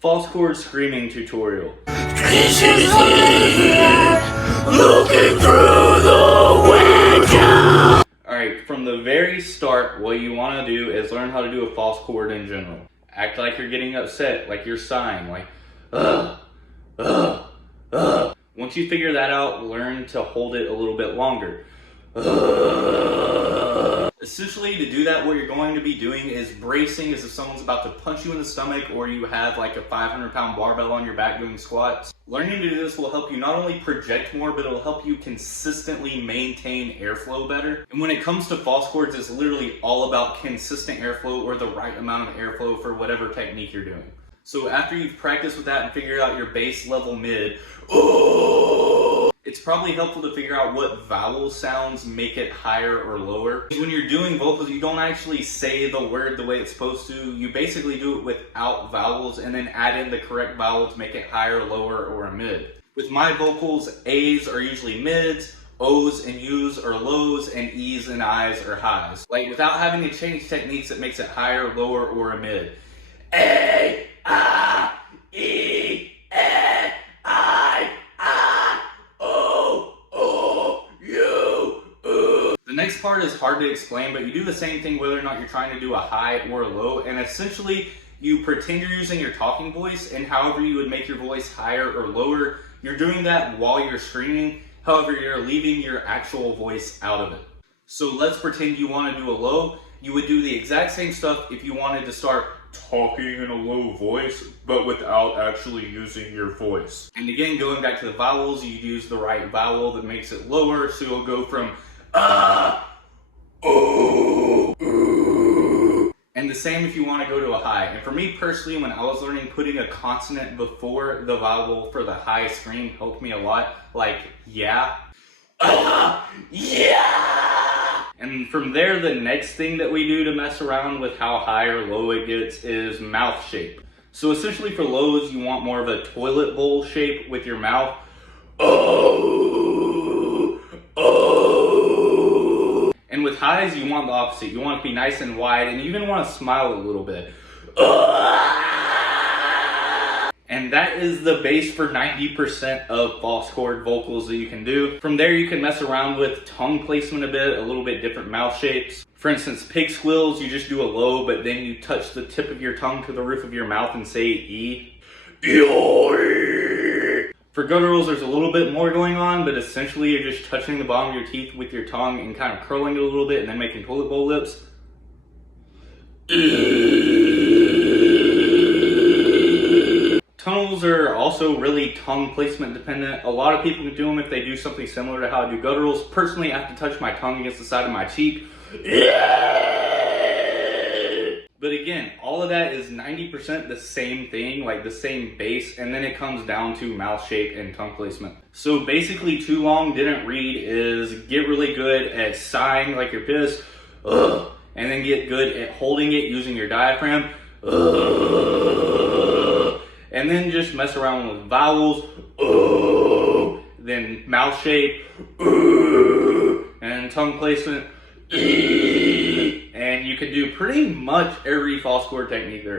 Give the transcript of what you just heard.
False chord screaming tutorial. Looking through the window. Alright, from the very start, what you want to do is learn how to do a false chord in general. Act like you're getting upset, like you're sighing, like, Once you figure that out, learn to hold it a little bit longer. Essentially, to do that, what you're going to be doing is bracing as if someone's about to punch you in the stomach, or you have like a 500-pound barbell on your back doing squats. Learning to do this will help you not only project more, but it'll help you consistently maintain airflow better. And when it comes to false chords, it's literally all about consistent airflow, or the right amount of airflow for whatever technique you're doing. So after you've practiced with that and figured out your bass level mid, it's probably helpful to figure out what vowel sounds make it higher or lower. When you're doing vocals, you don't actually say the word the way it's supposed to. You basically do it without vowels and then add in the correct vowel to make it higher, lower, or a mid. With my vocals, A's are usually mids, O's and U's are lows, and E's and I's are highs. Like, without having to change techniques, it makes it higher, lower, or a mid. A, I, E, A, I, O, O, U, U. The next part is hard to explain, but you do the same thing whether or not you're trying to do a high or a low, and essentially you pretend you're using your talking voice, and however you would make your voice higher or lower, you're doing that while you're screaming. However, you're leaving your actual voice out of it. So let's pretend you want to do a low. You would do the exact same stuff if you wanted to start talking in a low voice, but without actually using your voice. And again, going back to the vowels, you'd use the right vowel that makes it lower, so you'll go from and the same if you want to go to a high. And for me personally, when I was learning, putting a consonant before the vowel for the high scream helped me a lot, like yeah. Yeah! And from there, the next thing that we do to mess around with how high or low it gets is mouth shape. So essentially for lows, you want more of a toilet bowl shape with your mouth. And with highs, you want the opposite. You want it to be nice and wide, and you even want to smile a little bit. And that is the base for 90% of false chord vocals that you can do. From there, you can mess around with tongue placement a bit, a little bit different mouth shapes. For instance, pig squeals, you just do a low, but then you touch the tip of your tongue to the roof of your mouth and say E. For gutturals, there's a little bit more going on, but essentially you're just touching the bottom of your teeth with your tongue and kind of curling it a little bit and then making toilet bowl lips. Tonals are also really tongue placement dependent. A lot of people can do them if they do something similar to how I do gutturals. Personally, I have to touch my tongue against the side of my cheek. But again, all of that is 90% the same thing, like the same base, and then it comes down to mouth shape and tongue placement. So basically, too long didn't read is get really good at sighing like you're pissed, and then get good at holding it using your diaphragm, and then just mess around with vowels, then mouth shape, and tongue placement, and you can do pretty much every false chord technique there is.